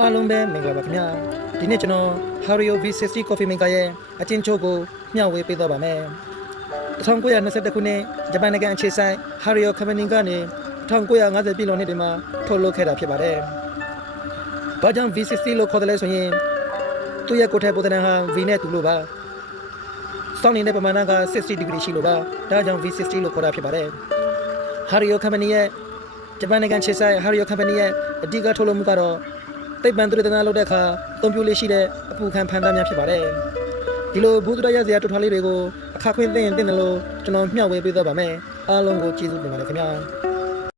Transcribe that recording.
အားလုံးပဲမင်္ဂလာပါခင်ဗျာဒီနေ့ကျွန်တော် Hario V60 Coffee Maker ရဲ့အချင်းချိုးကိုမျှဝေပေးသွားပါမယ်1921ခုနှစ်ဂျပန်နိုင်ငံအခြေစိုက် Hario Company ကနေ1950ပြည်လွန်နှစ်တွေမှာထုတ်လုပ်ခဲ့တာဖြစ်ပါတယ်။ဘာကြောင့် V60 လို့ခေါ်တယ်လဲဆိုရင်သူ့ရဲ့ကိုယ်ထည်ပုံသဏ္ဍာန်ဟာ V နဲ့တူလို့ပါ။စောင်းနေတဲ့ပမာဏက60 degree ရှိလို့ပါ။ဒါကြောင့် V60 လို့ခေါ်တာဖြစ်ပါတယ်။ Hario Company ရဲ့ဂျပန်နိုင်ငံအခြေစိုက် Hario Company ရဲ့အဓိကထုတ်လုပ်မှုကတော့သိပ္ပံသုတေသနလုပ်တဲ့အခါအသုံးပြုလေးရှိတဲ့အပူခံဖန်သားများဖြစ်ပါတယ်။ဒီလိုဘူးတရရစရာတူထွားလေးတွေကိုအခါခွင့်သိရင်သိတယ်လို့ကျွန်တော်မျှဝေပေးသွားပါမယ်။အားလုံးကိုကျေးဇူးတင်ပါတယ်ခင်ဗျာ။